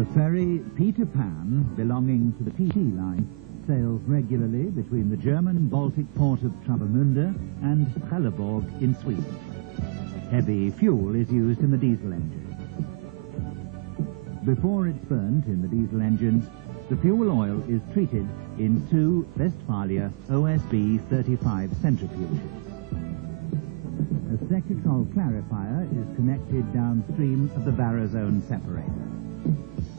The ferry Peter Pan, belonging to the PT line, sails regularly between the German Baltic port of Travemünde and Trelleborg in Sweden. Heavy fuel is used in the diesel engine. Before it's burnt in the diesel engines, the fuel oil is treated in two Westphalia OSB 35 centrifuges. A Secutol clarifier is connected downstream of the Barazone separator.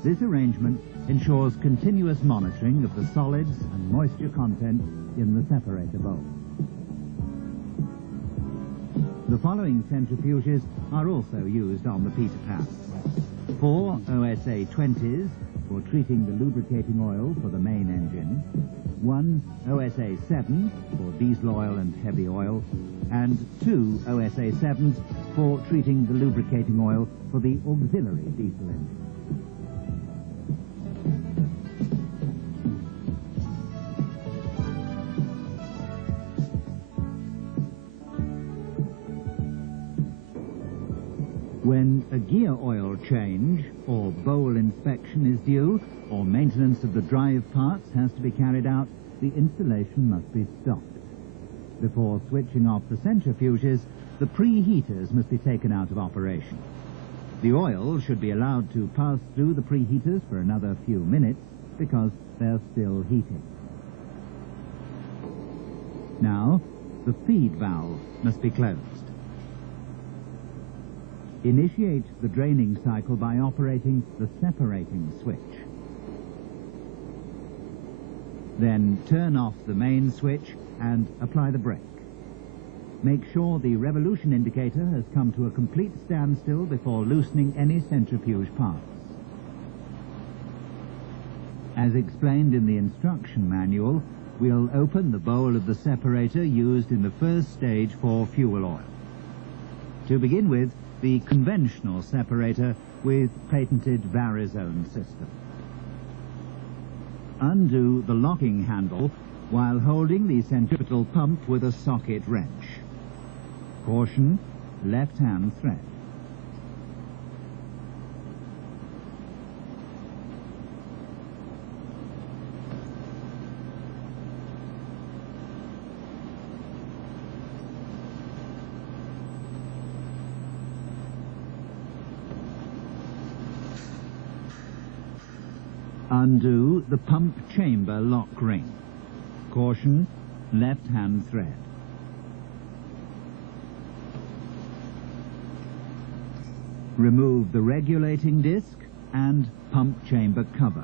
This arrangement ensures continuous monitoring of the solids and moisture content in the separator bowl. The following centrifuges are also used on the Peter Pan. 4 OSA 20s for treating the lubricating oil for the main engine, 1 OSA 7 for diesel oil and heavy oil, and 2 OSA 7s for treating the lubricating oil for the auxiliary diesel engine. When a gear oil change or bowl inspection is due, or maintenance of the drive parts has to be carried out, the installation must be stopped. Before switching off the centrifuges, the preheaters must be taken out of operation. The oil should be allowed to pass through the preheaters for another few minutes because they're still heating. Now, the feed valve must be closed. Initiate the draining cycle by operating the separating switch. Then turn off the main switch and apply the brake. Make sure the revolution indicator has come to a complete standstill before loosening any centrifuge parts. As explained in the instruction manual, we'll open the bowl of the separator used in the first stage for fuel oil. To begin with, the conventional separator with patented Barazone system. Undo the locking handle while holding the centrifugal pump with a socket wrench. Caution, left-hand thread. Undo the pump chamber lock ring. Caution, left-hand thread. Remove the regulating disc and pump chamber cover.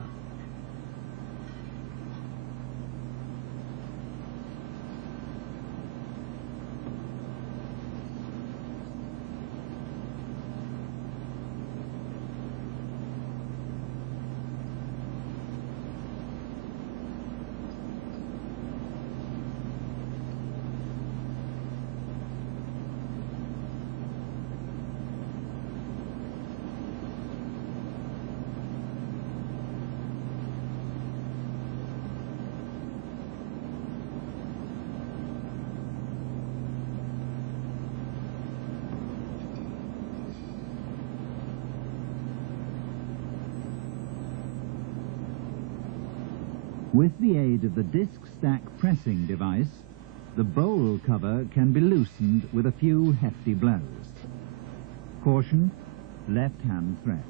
With the aid of the disc stack pressing device, the bowl cover can be loosened with a few hefty blows. Caution, left-hand thread.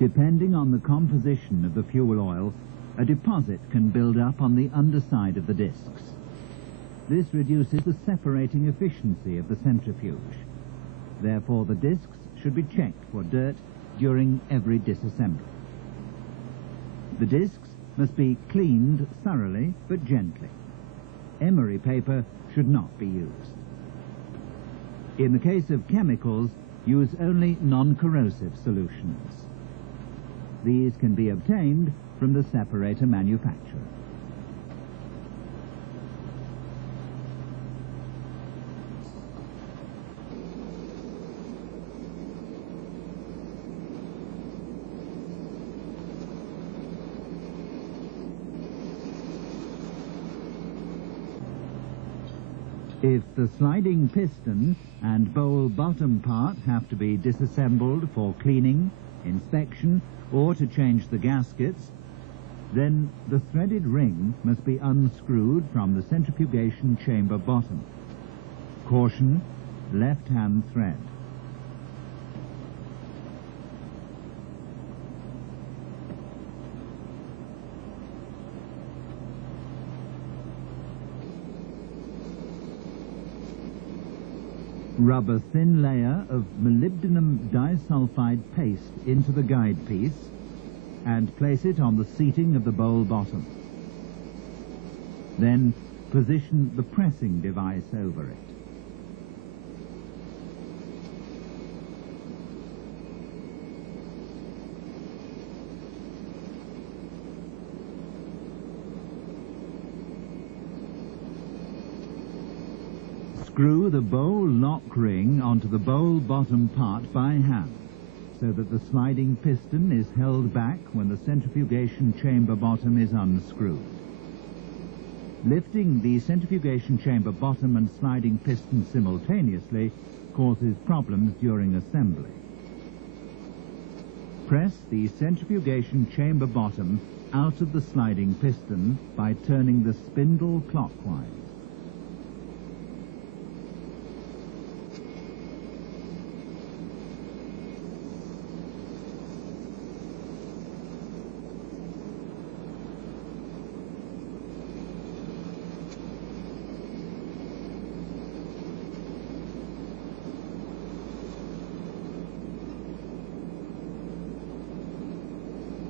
Depending on the composition of the fuel oil, a deposit can build up on the underside of the discs. This reduces the separating efficiency of the centrifuge. Therefore, the discs should be checked for dirt during every disassembly. The discs must be cleaned thoroughly but gently. Emery paper should not be used. In the case of chemicals, use only non-corrosive solutions. These can be obtained from the separator manufacturer. If the sliding piston and bowl bottom part have to be disassembled for cleaning, inspection, or to change the gaskets, then the threaded ring must be unscrewed from the centrifugation chamber bottom. Caution, left-hand thread. Rub a thin layer of molybdenum disulfide paste into the guide piece and place it on the seating of the bowl bottom. Then position the pressing device over it. Screw the bowl lock ring onto the bowl bottom part by hand, so that the sliding piston is held back when the centrifugation chamber bottom is unscrewed. Lifting the centrifugation chamber bottom and sliding piston simultaneously causes problems during assembly. Press the centrifugation chamber bottom out of the sliding piston by turning the spindle clockwise.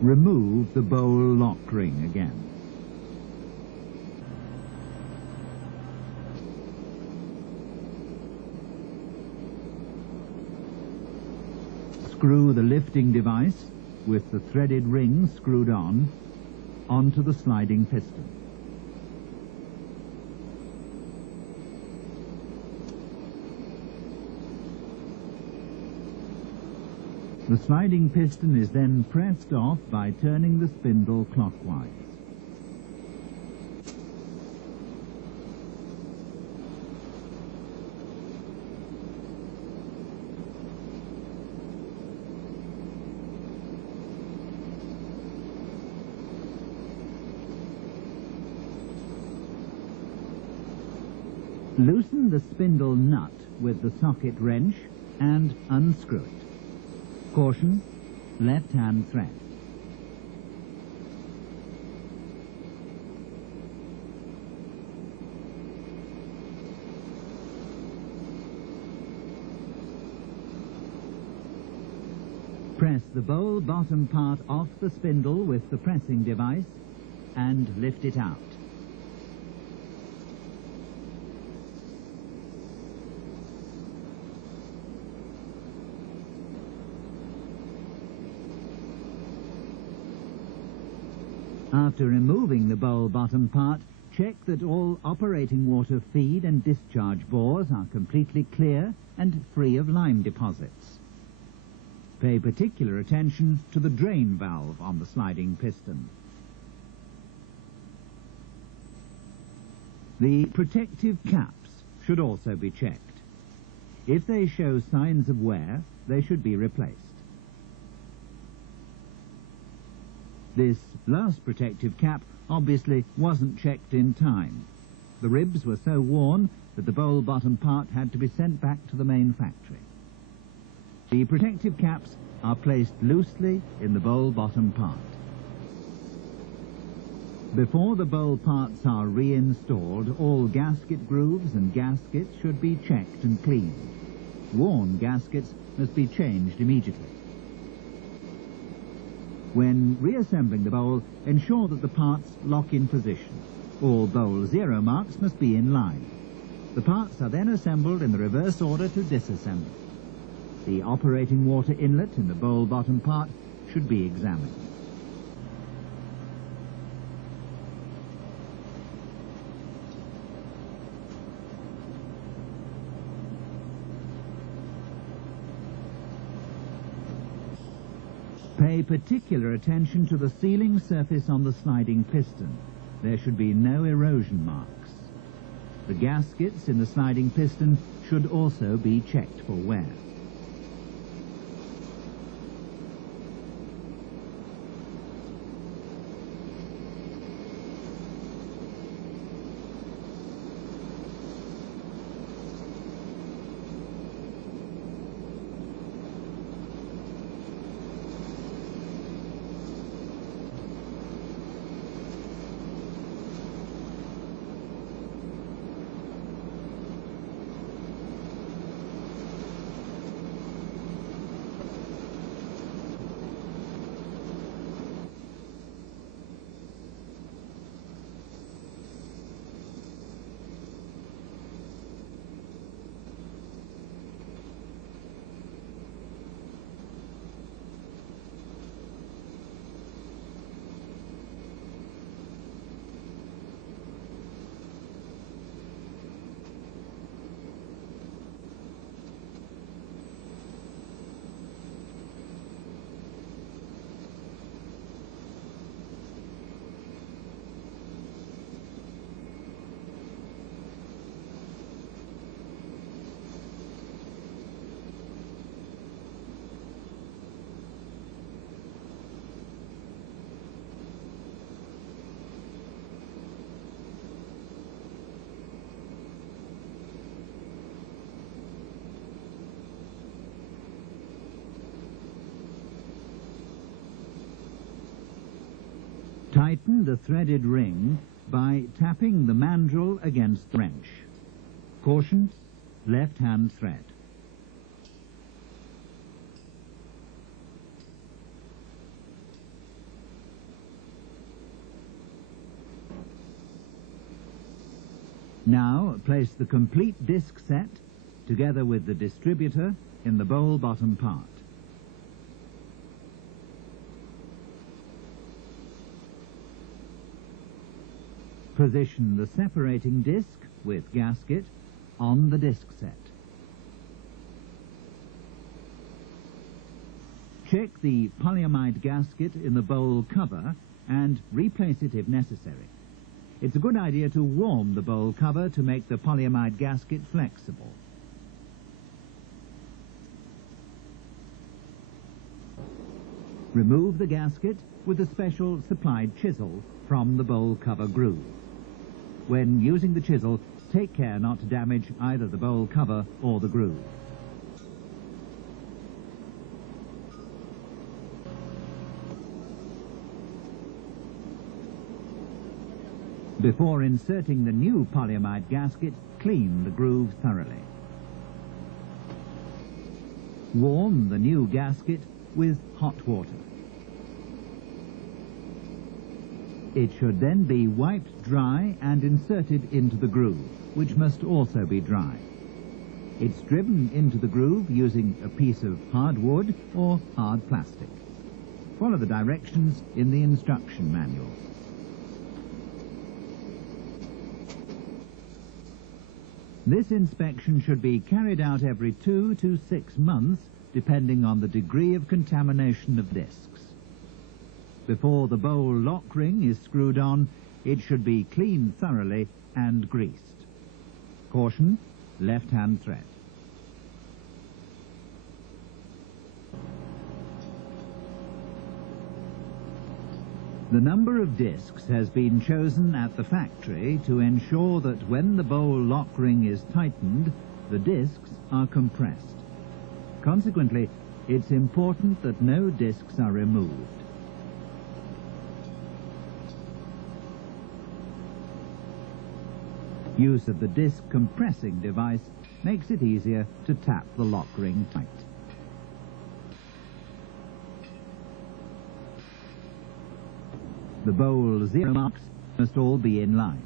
Remove the bowl lock ring again. Screw the lifting device, with the threaded ring screwed on, onto the sliding piston. The sliding piston is then pressed off by turning the spindle clockwise. Loosen the spindle nut with the socket wrench and unscrew it. Caution, left-hand thread. Press the bowl bottom part off the spindle with the pressing device and lift it out. After removing the bowl bottom part, check that all operating water feed and discharge bores are completely clear and free of lime deposits. Pay particular attention to the drain valve on the sliding piston. The protective caps should also be checked. If they show signs of wear, they should be replaced. This last protective cap obviously wasn't checked in time. The ribs were so worn that the bowl bottom part had to be sent back to the main factory. The protective caps are placed loosely in the bowl bottom part. Before the bowl parts are reinstalled, all gasket grooves and gaskets should be checked and cleaned. Worn gaskets must be changed immediately. When reassembling the bowl, ensure that the parts lock in position. All bowl zero marks must be in line. The parts are then assembled in the reverse order to disassemble. The operating water inlet in the bowl bottom part should be examined. Pay particular attention to the sealing surface on the sliding piston. There should be no erosion marks. The gaskets in the sliding piston should also be checked for wear. Tighten the threaded ring by tapping the mandrel against the wrench. Caution, left-hand thread. Now place the complete disc set, together with the distributor, in the bowl bottom part. Position the separating disc with gasket on the disc set. Check the polyamide gasket in the bowl cover and replace it if necessary. It's a good idea to warm the bowl cover to make the polyamide gasket flexible. Remove the gasket with a special supplied chisel from the bowl cover groove. When using the chisel, take care not to damage either the bowl cover or the groove. Before inserting the new polyamide gasket, clean the groove thoroughly. Warm the new gasket with hot water. It should then be wiped dry and inserted into the groove, which must also be dry. It's driven into the groove using a piece of hard wood or hard plastic. Follow the directions in the instruction manual. This inspection should be carried out every 2 to 6 months, depending on the degree of contamination of discs. Before the bowl lock ring is screwed on, it should be cleaned thoroughly and greased. Caution, left-hand thread. The number of discs has been chosen at the factory to ensure that when the bowl lock ring is tightened, the discs are compressed. Consequently, it's important that no discs are removed. Use of the disc compressing device makes it easier to tap the lock ring tight. The bowl zero marks must all be in line.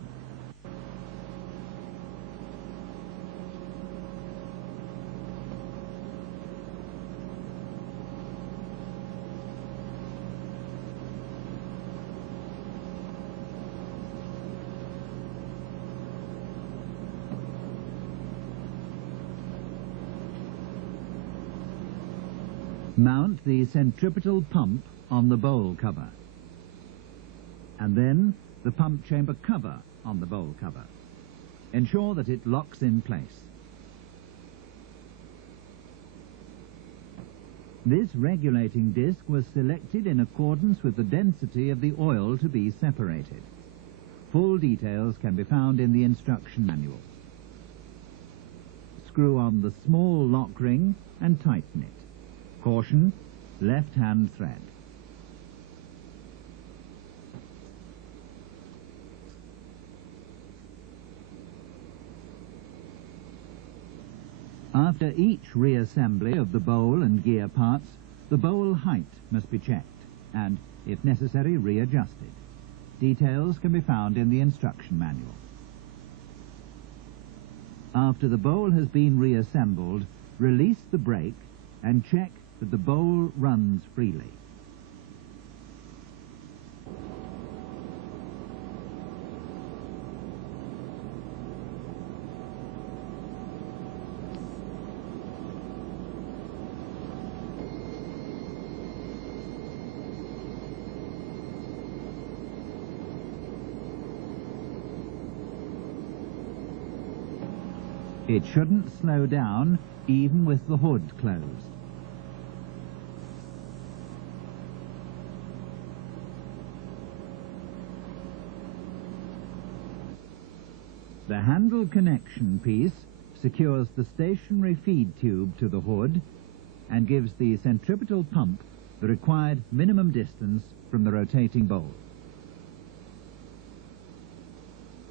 Mount the centripetal pump on the bowl cover, and then the pump chamber cover on the bowl cover. Ensure that it locks in place. This regulating disc was selected in accordance with the density of the oil to be separated. Full details can be found in the instruction manual. Screw on the small lock ring and tighten it. Caution, left-hand thread. After each reassembly of the bowl and gear parts, the bowl height must be checked and, if necessary, readjusted. Details can be found in the instruction manual. After the bowl has been reassembled, release the brake and check that the bowl runs freely. It shouldn't slow down even with the hood closed. The handle connection piece secures the stationary feed tube to the hood and gives the centripetal pump the required minimum distance from the rotating bowl.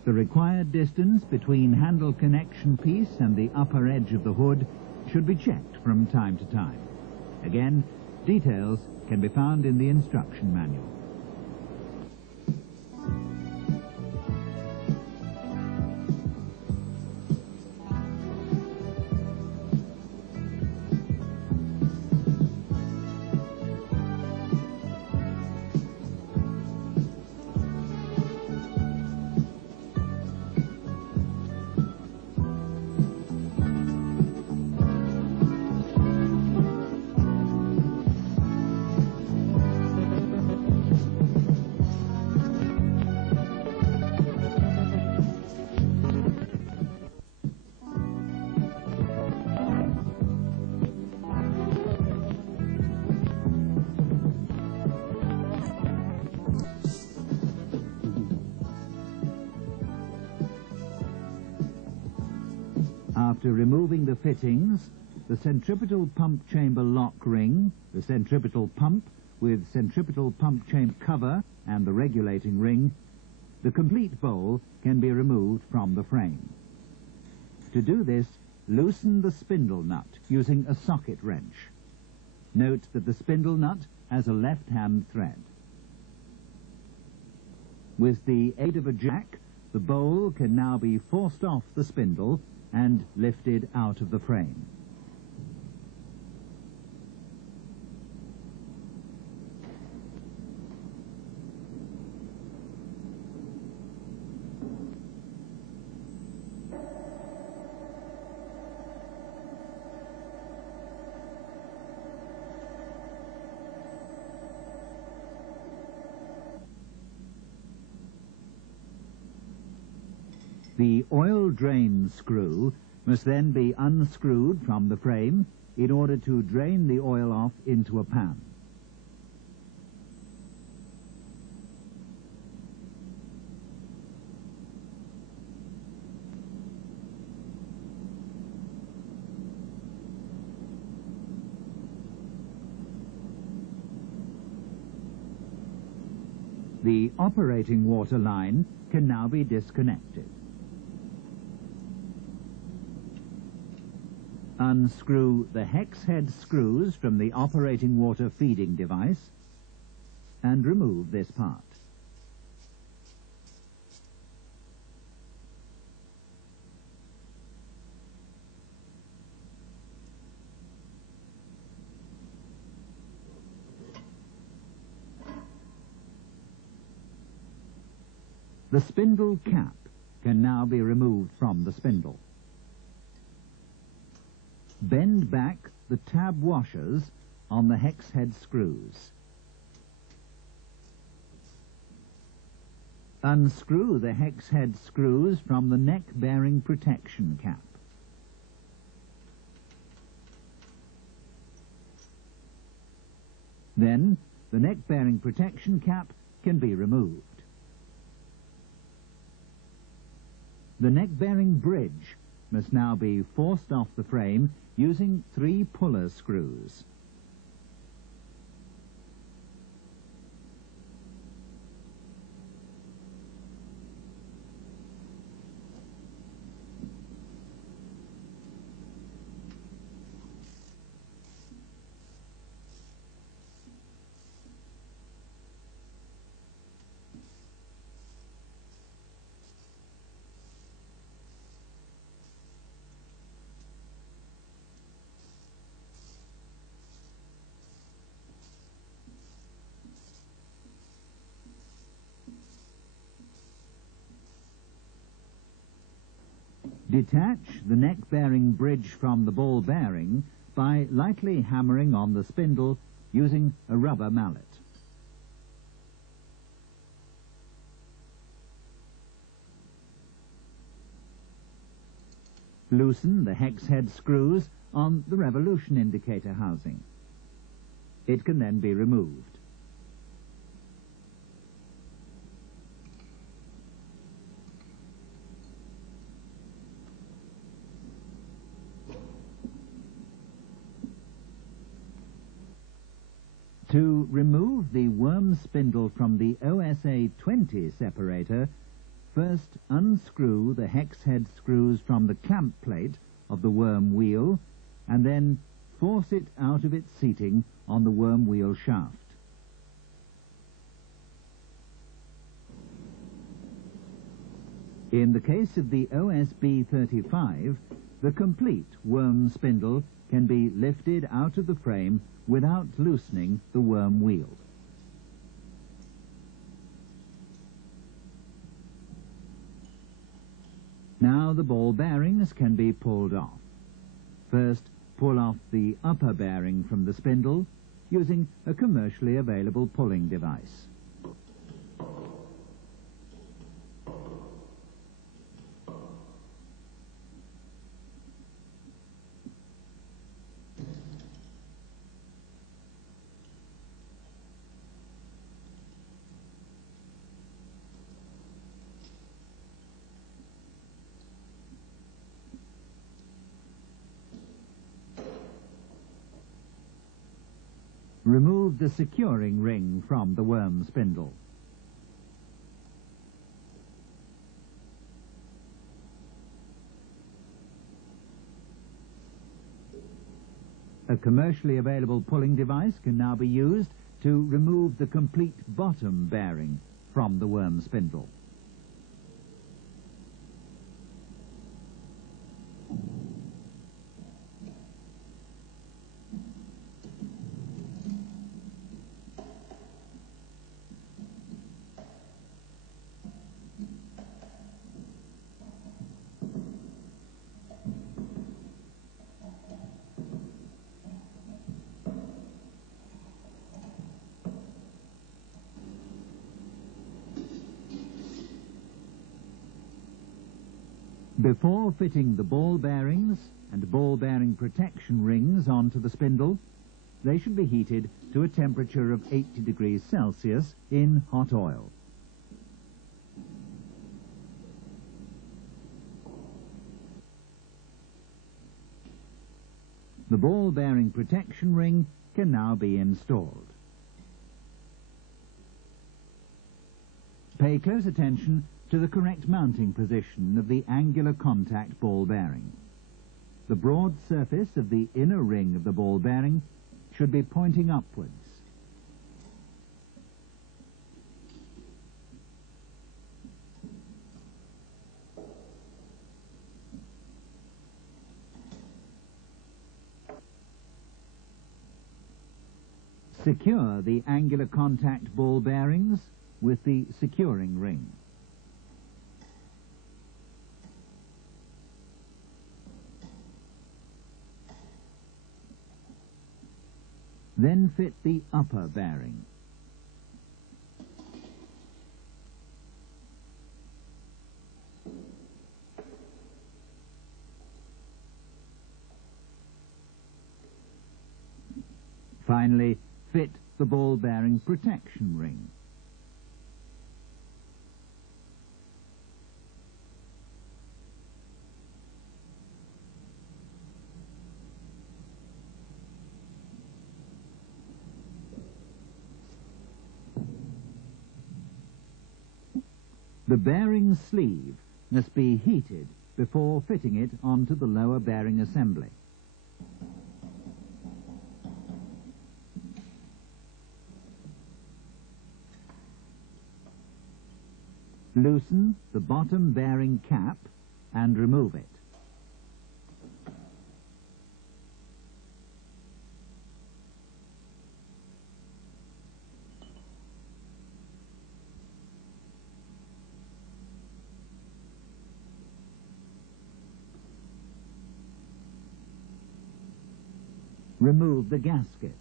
The required distance between handle connection piece and the upper edge of the hood should be checked from time to time. Again, details can be found in the instruction manual. After removing the fittings, the centripetal pump chamber lock ring, the centripetal pump with centripetal pump chamber cover and the regulating ring, the complete bowl can be removed from the frame. To do this, loosen the spindle nut using a socket wrench. Note that the spindle nut has a left-hand thread. With the aid of a jack, the bowl can now be forced off the spindle and lifted out of the frame. The oil drain screw must then be unscrewed from the frame in order to drain the oil off into a pan. The operating water line can now be disconnected. Unscrew the hex head screws from the operating water feeding device and remove this part. The spindle cap can now be removed from the spindle. Bend back the tab washers on the hex head screws. Unscrew the hex head screws from the neck bearing protection cap. Then the neck bearing protection cap can be removed. The neck bearing bridge must now be forced off the frame using 3 puller screws. Detach the neck bearing bridge from the ball bearing by lightly hammering on the spindle using a rubber mallet. Loosen the hex head screws on the revolution indicator housing. It can then be removed. To remove the worm spindle from the OSA 20 separator, first unscrew the hex head screws from the clamp plate of the worm wheel and then force it out of its seating on the worm wheel shaft. In the case of the OSB 35, the complete worm spindle can be lifted out of the frame without loosening the worm wheel. Now the ball bearings can be pulled off. First, pull off the upper bearing from the spindle using a commercially available pulling device. Remove the securing ring from the worm spindle. A commercially available pulling device can now be used to remove the complete bottom bearing from the worm spindle. Before fitting the ball bearings and ball bearing protection rings onto the spindle, they should be heated to a temperature of 80 degrees Celsius in hot oil. The ball bearing protection ring can now be installed. Pay close attention to the correct mounting position of the angular contact ball bearing. The broad surface of the inner ring of the ball bearing should be pointing upwards. Secure the angular contact ball bearings with the securing ring. Then fit the upper bearing. Finally, fit the ball bearing protection ring. The bearing sleeve must be heated before fitting it onto the lower bearing assembly. Loosen the bottom bearing cap and remove it. Remove the gasket.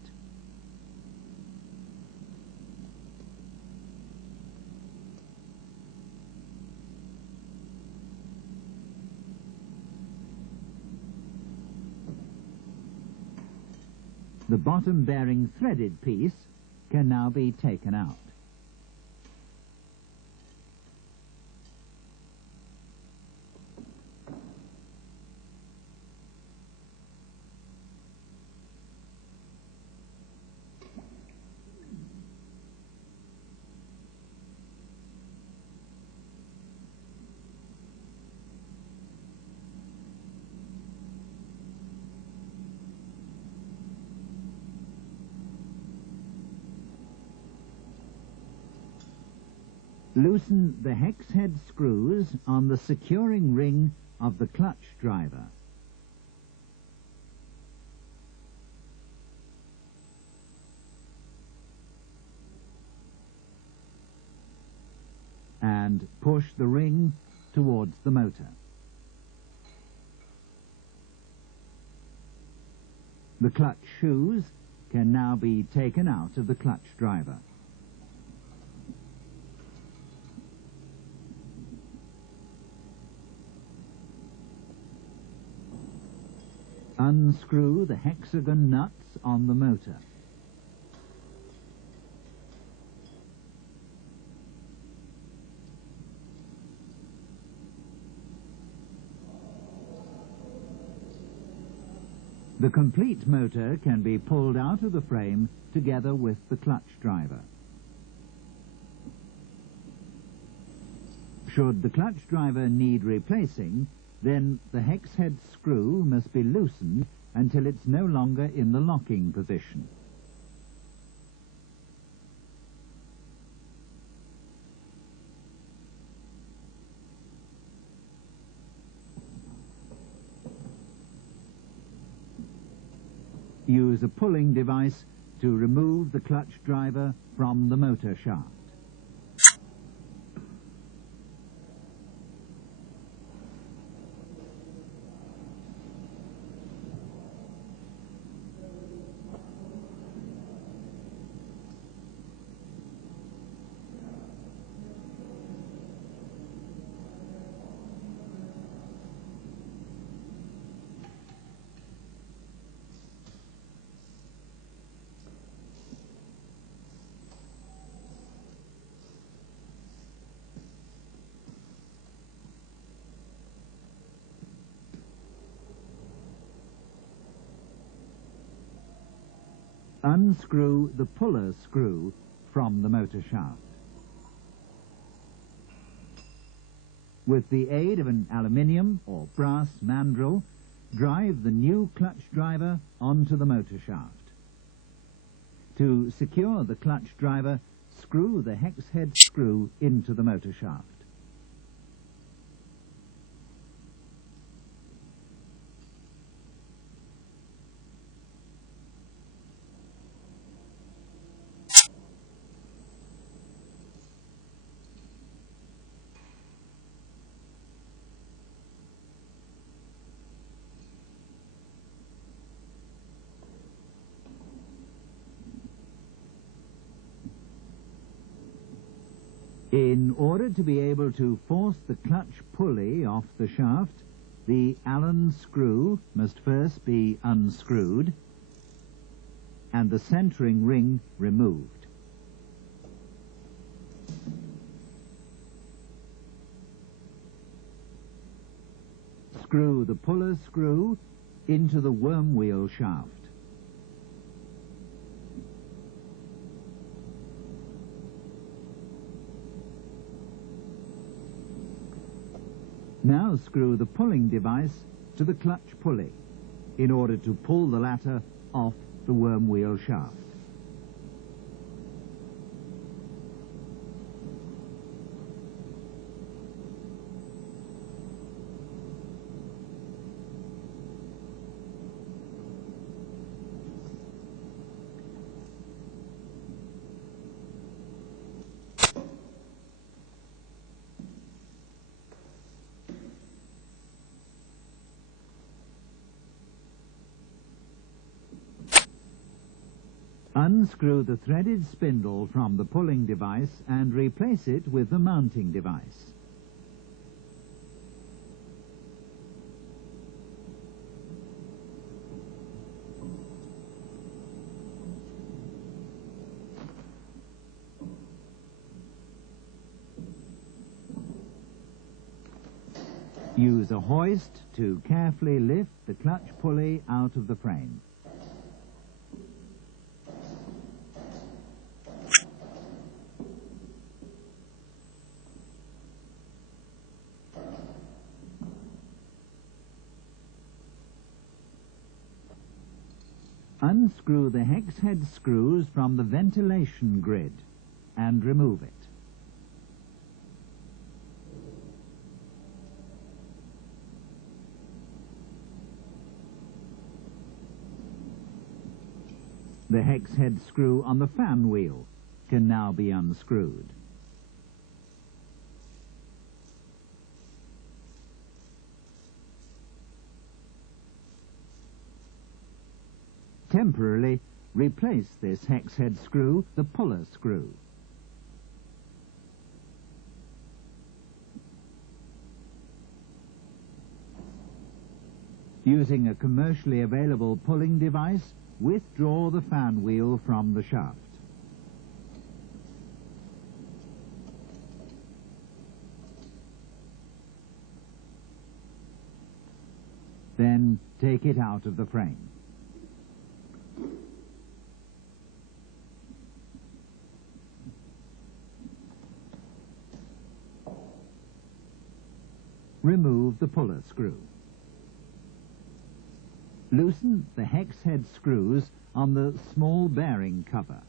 The bottom bearing threaded piece can now be taken out. Loosen the hex head screws on the securing ring of the clutch driver. And push the ring towards the motor. The clutch shoes can now be taken out of the clutch driver. Unscrew the hexagon nuts on the motor. The complete motor can be pulled out of the frame together with the clutch driver. Should the clutch driver need replacing, then the hex head screw must be loosened until it's no longer in the locking position. Use a pulling device to remove the clutch driver from the motor shaft. Unscrew the puller screw from the motor shaft. With the aid of an aluminium or brass mandrel, drive the new clutch driver onto the motor shaft. To secure the clutch driver, screw the hex head screw into the motor shaft. In order to be able to force the clutch pulley off the shaft, the Allen screw must first be unscrewed and the centering ring removed. Screw the puller screw into the worm wheel shaft. Now screw the pulling device to the clutch pulley in order to pull the latter off the worm wheel shaft. Unscrew the threaded spindle from the pulling device and replace it with the mounting device. Use a hoist to carefully lift the clutch pulley out of the frame. Unscrew the hex head screws from the ventilation grid and remove it. The hex head screw on the fan wheel can now be unscrewed. Temporarily replace this hex head screw, the puller screw. Using a commercially available pulling device, withdraw the fan wheel from the shaft. Then take it out of the frame. Remove the puller screw. Loosen the hex head screws on the small bearing cover.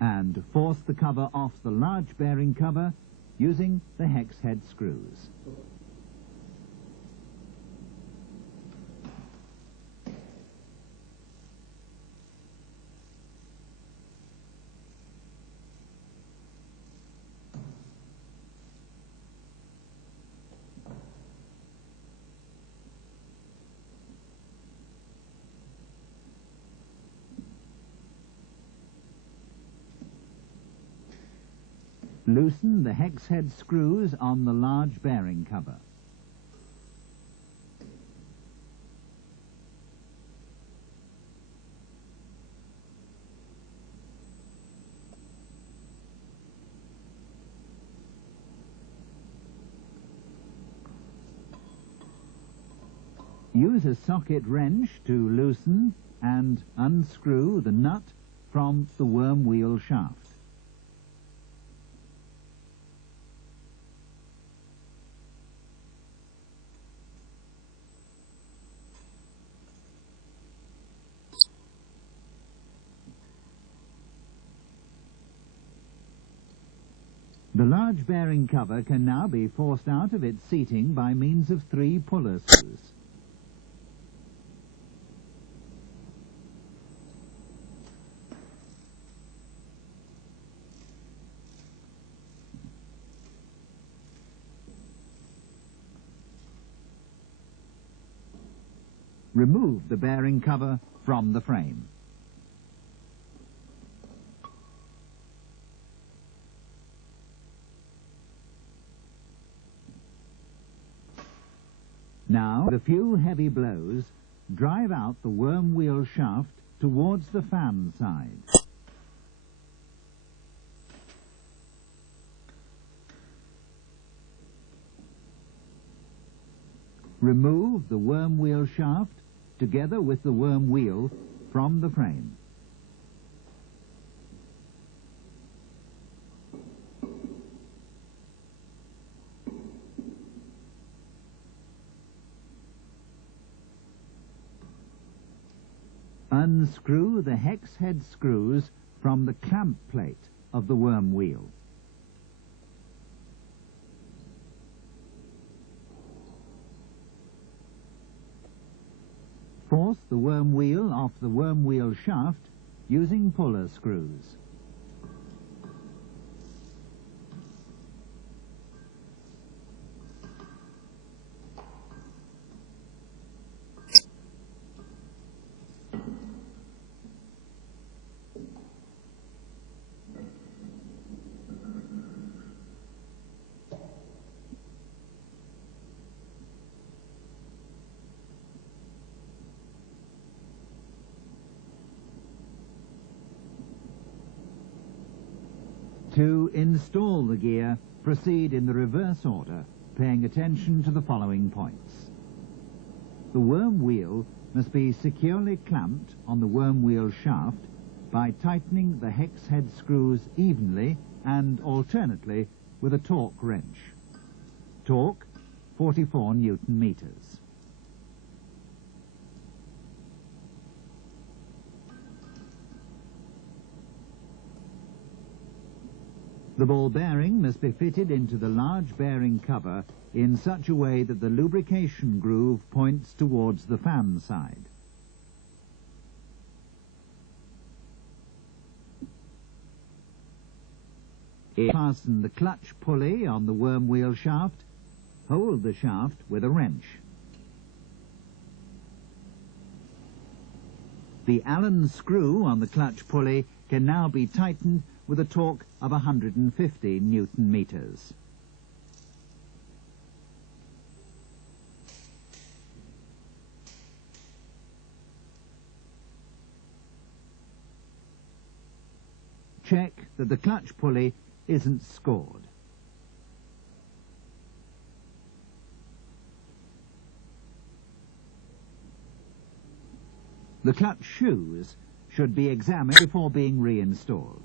And force the cover off the large bearing cover using the hex head screws. Loosen the hex head screws on the large bearing cover. Use a socket wrench to loosen and unscrew the nut from the worm wheel shaft. The large bearing cover can now be forced out of its seating by means of 3 puller screws. Remove the bearing cover from the frame. Now, with a few heavy blows, drive out the worm wheel shaft towards the fan side. Remove the worm wheel shaft together with the worm wheel from the frame. Unscrew the hex head screws from the clamp plate of the worm wheel. Force the worm wheel off the worm wheel shaft using puller screws. To install the gear, proceed in the reverse order, paying attention to the following points. The worm wheel must be securely clamped on the worm wheel shaft by tightening the hex head screws evenly and alternately with a torque wrench. Torque, 44 Newton meters. The ball bearing must be fitted into the large bearing cover in such a way that the lubrication groove points towards the fan side. Fasten the clutch pulley on the worm wheel shaft. Hold the shaft with a wrench. The Allen screw on the clutch pulley can now be tightened with a torque of 150 Newton meters. Check that the clutch pulley isn't scored. The clutch shoes should be examined before being reinstalled.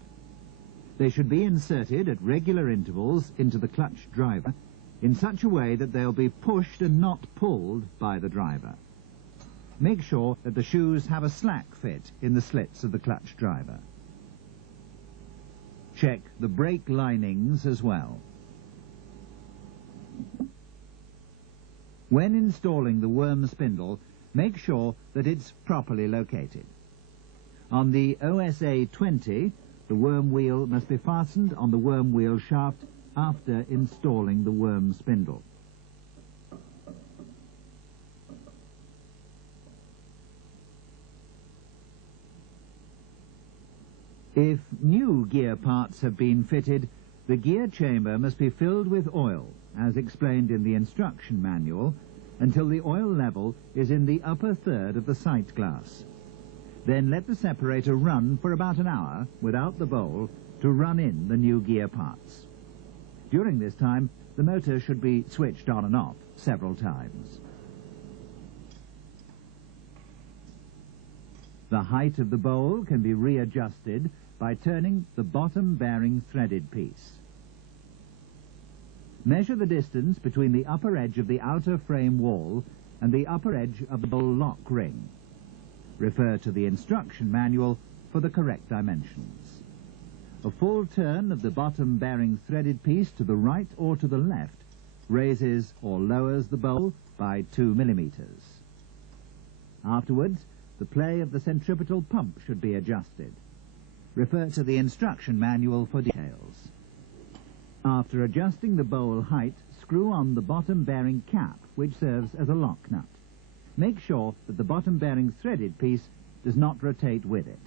They should be inserted at regular intervals into the clutch driver in such a way that they'll be pushed and not pulled by the driver. Make sure that the shoes have a slack fit in the slits of the clutch driver. Check the brake linings as well. When installing the worm spindle, make sure that it's properly located. On the OSA 20, the worm wheel must be fastened on the worm wheel shaft after installing the worm spindle. If new gear parts have been fitted, the gear chamber must be filled with oil, as explained in the instruction manual, until the oil level is in the upper third of the sight glass. Then let the separator run for about an hour without the bowl to run in the new gear parts. During this time, the motor should be switched on and off several times. The height of the bowl can be readjusted by turning the bottom bearing threaded piece. Measure the distance between the upper edge of the outer frame wall and the upper edge of the bowl lock ring. Refer to the instruction manual for the correct dimensions. A full turn of the bottom bearing threaded piece to the right or to the left raises or lowers the bowl by 2 millimeters. Afterwards, the play of the centripetal pump should be adjusted. Refer to the instruction manual for details. After adjusting the bowl height, screw on the bottom bearing cap, which serves as a lock nut. Make sure that the bottom bearing threaded piece does not rotate with it.